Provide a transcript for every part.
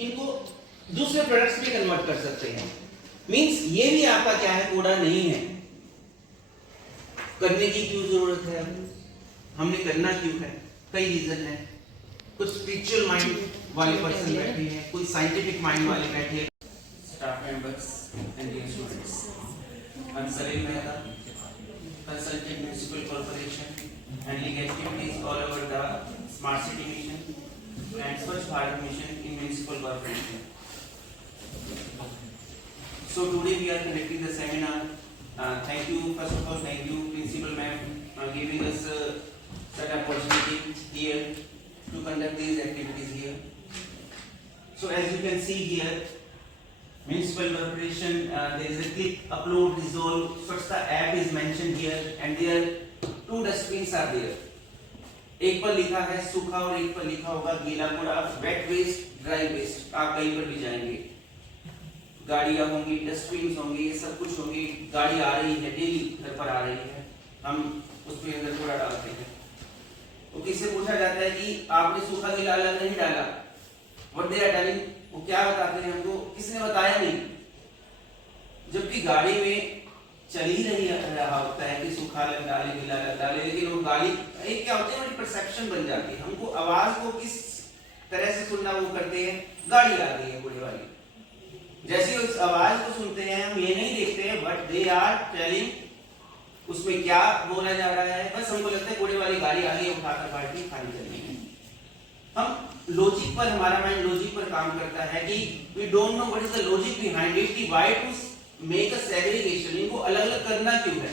इनको दूसरे प्रोडक्ट्स में कन्वर्ट कर सकते हैं। मींस ये भी आपका क्या है, कूड़ा नहीं है। करने की क्यों जरूरत है, हमने करना क्यों है? कई रीजन है। कुछ स्पिरिचुअल माइंड वाले पर्सन बैठे हैं, कुछ साइंटिफिक माइंड वाले बैठे हैं। Staff members and dear students, I'm Salil Mehta, consultant municipal corporation and lead activities all over the smart city mission and Swachh Bharat mission in municipal corporation. So today we are conducting the seminar. Thank you, first of all, thank you principal ma'am giving us such opportunity here to conduct these activities here. So as you can see here, municipal corporation, there is a click, upload, resolve. Swachhta app is mentioned here, and there two dustbins are there. एक पर लिखा है सूखा और एक पर लिखा होगा गीला कूड़ा, वेट वेस्ट, ड्राई वेस्ट। आप कहीं पर भी जाएंगे, गाड़ियां होंगी, डस्टबिन होंगे, ये सब कुछ होंगे। गाड़ी आ रही है, डेली घर पर आ रही है, हम उसके अंदर कूड़ा डालते हैं। तो किससे पूछा जाता है कि आपने सूखा गीला अलग नहीं डाला, व्हाट दे आर टेलिंग, वो क्या बताते हैं हमको, किसने बताया नहीं। जबकि गाड़ी में चल ही रहा होता है कि सूखा अलग डाले, गीला अलग डाले, लेकिन वो गाड़ी एक क्या होती है, हमारी परसेप्शन बन जाती है। हमको आवाज को किस तरह से सुनना वो करते हैं, गाड़ी आ गई है कूड़े वाली। जैसे उस आवाज को सुनते हैं, हम ये नहीं देखते हैं व्हाट दे आर टेलिंग, उसमें क्या बोला जा रहा है। बस हमको लगता है कूड़े वाली गाड़ी आ गई, उठाकर बाल्टी खाली करनी है। हम लॉजिक पर, हमारा माइंड लॉजिक पर काम करता है कि we don't know what is the logic behind it, कि why to make a segregation, इनको अलग अलग करना क्यों है,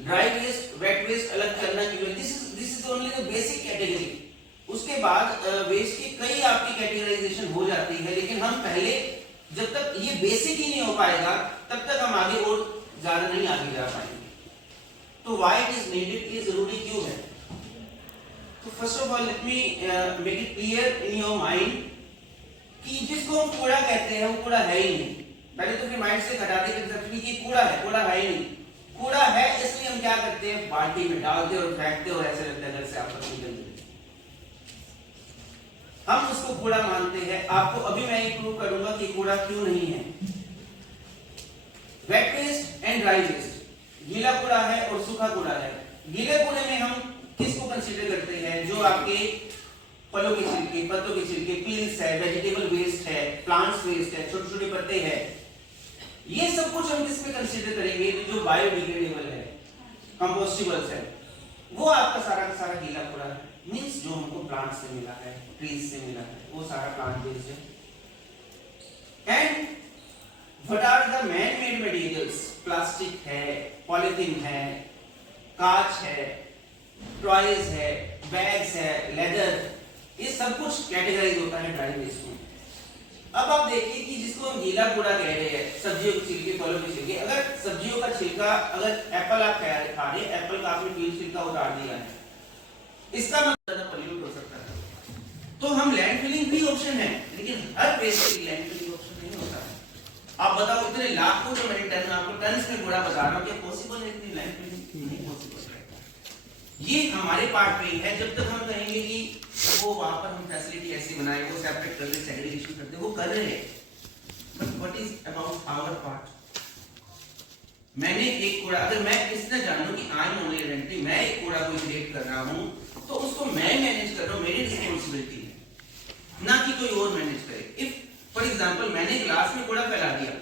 ड्राई वेस्ट वेट वेस्ट अलग करना क्यों है। This is only the basic category. उसके बाद वेस्ट की कई आपकी कैटेगराइजेशन हो जाती है, लेकिन हम पहले जब तक ये बेसिक ही नहीं हो पाएगा तब तक हम आगे और ज्यादा नहीं आगे जा पाएंगे। तो व्हाई इट इज नीडेड, ये जरूरी क्यों है। तो first of all let me make it clear in your mind कि जिसको हम कूड़ा कहते हैं वो कूड़ा है ही नहीं। पहले तो अपने माइंड से हटा दें कंसेप्ट कि कूड़ा है, कूड़ा है ही नहीं। कूड़ा है इसलिए हम क्या करते हैं, बाल्टी में डालते और फेंकते और ऐसे लगता है घर से आपस में निकल जाए, हम उसको कूड़ा मानते हैं। आपको अभी मैं ये प्रूव करूंगा कि कूड़ा क्यों नहीं है। Wet waste and dry waste, गीला कूड़ा है और सूखा कूड़ा है। गीले कूड़े में हम किसको कंसीडर करते हैं, जो आपके फलों के छिलके, पत्तों के छिलके, पील्स है, वेजिटेबल वेस्ट है, प्लांट्स वेस्ट है, छोटे छोटे पत्ते हैं, ये सब कुछ हम किस में कंसीडर करेंगे, जो बायोडिग्रेडेबल है, कंपोस्टेबल्स है, वो आपका सारा का सारा गीला कूड़ा है। मींस जो हमको प्लांट से मिला है, ट्रीज से मिला है, वो सारा प्लांट बेस्ड है। And what are the man made materials, plastic है, पॉलीथीन है, कांच है, टॉयज है, बैग्स है, लेदर, ये सब कुछ कैटेगराइज होता है ड्राई वेस्ट में। अब आप देखिए कि जिसको हम गीला कूड़ा कह रहे हैं, सब्जियों के छिलके, फलों के छिलके, अगर सब्जियों का छिलका, अगर एप्पल आप खा रहे हैं, एप्पल का आपने पील छिलका उतार दिया है, इसका मतलब ज्यादा पोल्यूट हो सकता है। तो हम लैंड फिलिंग भी ऑप्शन है, लेकिन हर वेस्ट के लिए लैंड फिलिंग ऑप्शन नहीं होता है। आप बताओ इतने लाखों जो मैंने टन, आपको टन में कूड़ा बता रहा हूं, क्या पॉसिबल है इतनी लैंड फिलिंग? नहीं पॉसिबल है। ये हमारे पार्ट में ही है। जब तक हम कहेंगे कि वो वहां पर हम फैसिलिटी ऐसी बनाए, वो सेपरेट कर दे, सेग्रीगेशन कर दे, वो कर रहे हैं, but what is about our part. मैंने एक कूड़ा, अगर मैं इसने जानूं कि आई एम ओनली रेंटिंग, मैं एक कूड़ा को क्रिएट कर रहा हूं, तो उसको मैं मैनेज कर रहा हूं, मेरी रिस्पांसिबिलिटी है, ना कि कोई और मैनेज करे। इफ फॉर एग्जांपल मैंने ग्लास में कूड़ा फैला दिया,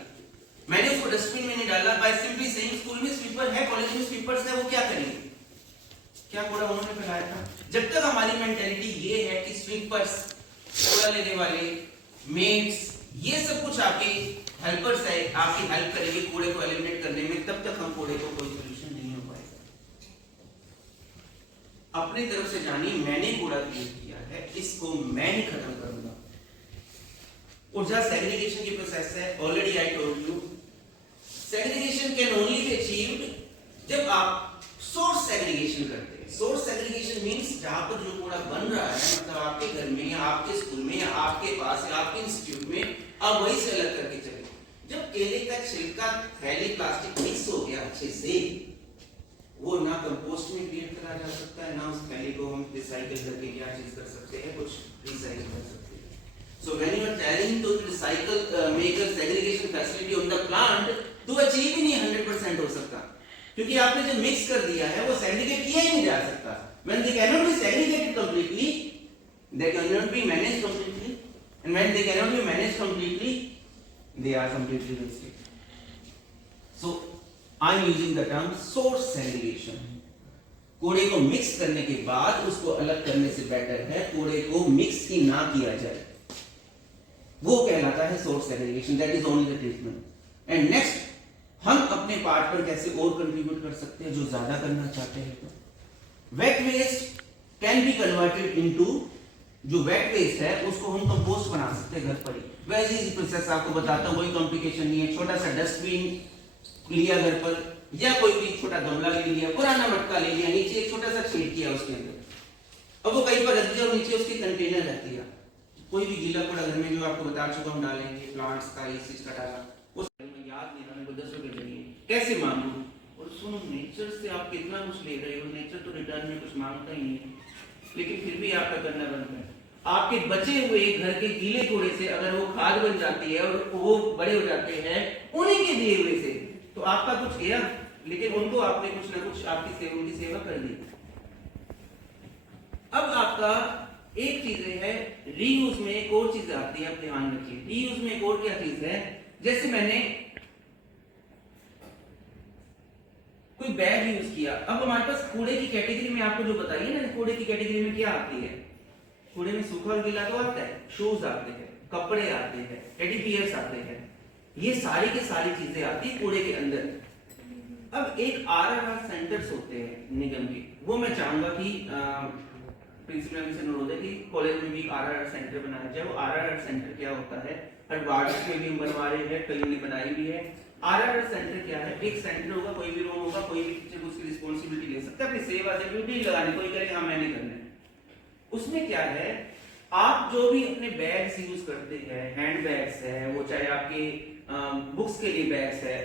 मैंने उसको डस्टबिन में नहीं डाला, बाय सिंपली सेइंग स्कूल में स्वीपर है, कॉलेज में स्वीपर्स है, वो क्या करेंगे, क्या कूड़ा उन्होंने फैलाया था। जब तक हमारी मेंटालिटी ये है कि स्वीपर्स, कूड़ा लेने वाले, मेड्स, ये सब कुछ आपके हेल्पर्स है, आपकी हेल्प करेंगे कूड़े को एलिमिनेट करने में, तब तक हम कूड़े को कोई सॉल्यूशन नहीं हो पाएगा। अपनी तरफ से जानिए, मैंने कूड़ा क्रिएट किया है, इसको मैं ही खत्म करूंगा। और जहां सेग्रीगेशन की प्रोसेस है, already I told you, segregation can only be achieved जब आप सोर्स सेग्रीगेशन करते हैं। सोर्स सेग्रीगेशन मींस जहां पर जो कूड़ा बन रहा है, मतलब आपके घर में या आपके स्कूल में या आपके पास या आपके इंस्टीट्यूट में, आप वहीं से अलग करके चले। जब केले का छिलका, थैली, प्लास्टिक मिक्स हो गया अच्छे से, वो ना कंपोस्ट में क्रिएट करा जा सकता है, ना उस थैली को हम रिसाइकिल करके क्या चीज कर सकते हैं, कुछ रिसाइकिल कर सकते हैं। So when you are trying to recycle, make a segregation facility on the plant, तो अचीव ही नहीं 100% हो सकता, क्योंकि आपने जो मिक्स कर दिया है वो सेग्रीगेट किया ही नहीं जा सकता. When they cannot be segregated completely, they cannot be managed completely, and when they cannot be managed completely, they are completely wasted. So I am using the term source segregation. कूड़े को mix करने के बाद उसको अलग करने से better है कूड़े को मिक्स ही ना किया जाए, वो कहलाता है source segregation. That is only the treatment. And next, हम अपने पार्ट पर कैसे और कंट्रीब्यूट कर सकते हैं जो ज्यादा करना चाहते हैं. तो wet waste can be converted into, जो वेट वेस्ट है उसको हम कंपोस्ट बना सकते हैं घर पर ही. वैसे ही प्रोसेस आपको बताता हूँ, कोई कॉम्प्लिकेशन नहीं है. छोटा सा डस्टबिन लिया घर पर, या कोई भी छोटा गमला ले लिया, पुराना मटका ले लिया, नीचे एक छोटा सा छेद किया उसके अंदर, अब वो कहीं पर रख दिया और नीचे उसकी कंटेनर रहती है. कोई भी गीला कूड़ा घर में जो आपको बता चुका हम डालेंगे, प्लांट्स का, इस चीज का डाला, उस याद नहीं रहा, मेरे को 10 रुपए चाहिए, कैसे मांगू? और सुनो, नेचर से आप कितना कुछ ले रहे हो, नेचर तो रिटर्न में कुछ मांगता ही नहीं है, लेकिन फिर भी आपका करना बनता है. आपके बचे हुए घर के गीले कूड़े से अगर वो खाद बन जाती है और वो बड़े हो जाते हैं उन्हीं के दिए हुए से, तो आपका कुछ गया, लेकिन उनको आपने कुछ ना कुछ उनकी सेवा कर दी. अब आपका एक चीज है, रीयूज में एक और चीज आती है, आप ध्यान रखिए. रीयूज में एक और क्या चीज है, जैसे मैंने कोई बैग यूज किया, अब हमारे पास कूड़े की कैटेगरी में आपको जो बताइए ना, कूड़े की कैटेगरी में क्या आती है, कूड़े में सूखा और गीला तो आता है, शूज आते हैं, कपड़े आते हैं, टेडी बियर्स आते हैं, ये सारी की सारी चीजें आती है कूड़े के अंदर. अब एक आरआरआर सेंटर्स होते हैं निगम के, वो मैं चाहूंगा कि प्रिंसिपल से अनुरोध है कि कॉलेज में भी आरआरआर सेंटर बनाया जाए. वो आरआरआर सेंटर क्या होता है, हर वार्ड में भी हम बनवा रहे हैं, कई ने बनाई भी है. आरआरआर सेंटर क्या है, एक सेंटर होगा, कोई भी रूम होगा, कोई भी टीचर उसकी रिस्पांसिबिलिटी ले सकता है, अपनी सेवा से ड्यूटी लगाने, कोई करे हाँ मैंने करना है. उसमें क्या है, आप जो भी अपने बैग्स यूज करते हैं, हैंड बैग्स है, वो चाहे आपके बुक्स के लिए बैग्स है,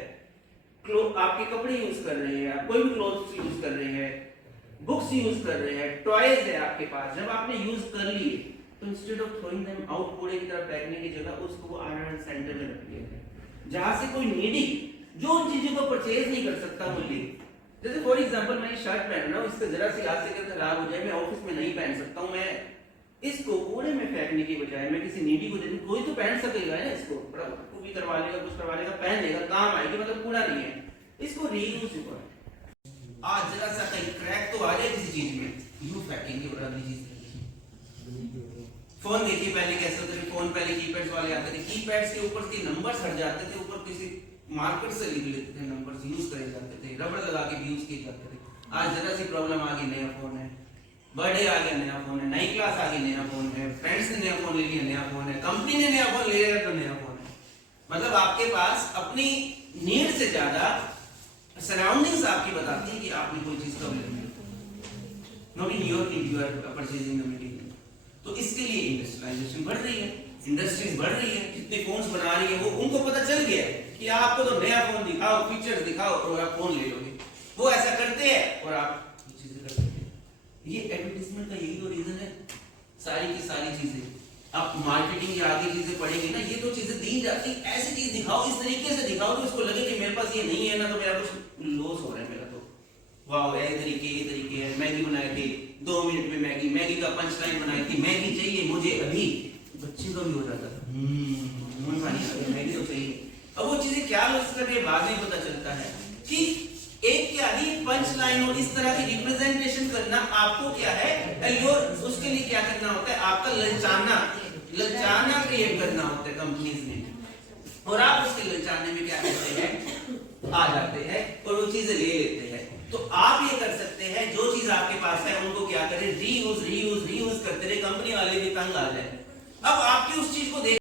आपके कपड़े यूज कर रहे हैं, कोई भी क्लोथ्स यूज कर रहे हैं, बुक्स यूज कर रहे हैं, टॉयज है आपके पास, जब आपने यूज कर लिए तो instead of throwing them out कूड़े की तरफ फेंकने की जगह उसको वो आरआरआर सेंटर में रख दिया है, जहां से कोई नीडी जो उन चीजों को परचेज नहीं कर सकता वो ले. जैसे फॉर एग्जांपल मैं शर्ट पहन रहा हूं, इससे जरा सी हाथ से खराब हो जाए, मैं ऑफिस में नहीं पहन सकता हूं, मैं इसको कूड़े में फेंकने की बजाय मैं किसी नीडी को दे दूं, कोई तो पहन सकेगा ना, इसको भी करवा लेगा, कुछ करवा लेगा, पहन लेगा, काम आएगी, मतलब कूड़ा नहीं है, इसको रीयूज हुआ. आज जरा सा कहीं क्रैक तो आ जाए किसी चीज में, यूं फेंकेंगे और अगली चीज. फोन देखिए पहले कैसे होते थे, फोन पहले कीपैड्स वाले आते थे, कीपैड्स के ऊपर के नंबर्स हट जाते थे, ऊपर किसी मार्कर से लिख लेते थे, नंबर्स यूज करे जाते थे, रबड़ लगा के भी यूज किए जाते थे. आज जरा सी प्रॉब्लम आ गई, नया फोन है, बर्थडे आ गया, नया फोन है, नई क्लास आ गई, नया फोन है, फ्रेंड्स ने नया फोन ले लिया, नया फोन है, कंपनी ने नया फोन ले लिया तो नया फोन है. मतलब आपके पास अपनी नीड से ज्यादा सराउंडिंग्स आपकी बताती है कि आपने कोई चीज कब लेनी है. Not in your need you are purchasing the material. तो इसके लिए इंडस्ट्रियलाइजेशन बढ़ रही है, इंडस्ट्रीज बढ़ रही है, जितने फोन्स बना रही है वो उनको पता चल गया है कि आपको तो नया फोन दिखाओ, फीचर्स दिखाओ और आप फोन ले लोगे. वो ऐसा करते हैं और आप ये चीजें करते हैं. ये एडवर्टाइजमेंट का यही तो रीजन है. सारी की सारी चीजें आप मार्केटिंग या आगे चीजें पढ़ेंगे ना, ये तो चीजें दी जाती, ऐसी चीज दिखाओ, इस तरीके से दिखाओ कि उसको लगे कि मेरे पास ये नहीं है ना तो मेरा कुछ लॉस हो रहा है. मेरा तो वाह ये तरीके है. मैगी बनाए थे 2 मिनट में, मैगी का पंच लाइन बनाई थी, मैगी चाहिए मुझे अभी. बच्चे का भी हो जाता था, मैगी तो चाहिए. अब वो चीजें क्या लॉस कर रही है बाद में पता चलता है कि एक क्या ही पंच लाइन और इस तरह की रिप्रेजेंटेशन करना आपको क्या है, उसके लिए क्या करना होता है, आपका ललचाना क्रिएट करना होता है कंपनीज में, और आप उसके ललचाने में क्या करते हैं, आ जाते हैं और वो चीजें ले लेते हैं. तो आप ये कर सकते हैं, जो चीज आपके पास है उनको क्या करें, रीयूज करते रहे, कंपनी वाले भी तंग आ जाए. अब आपकी उस चीज को देख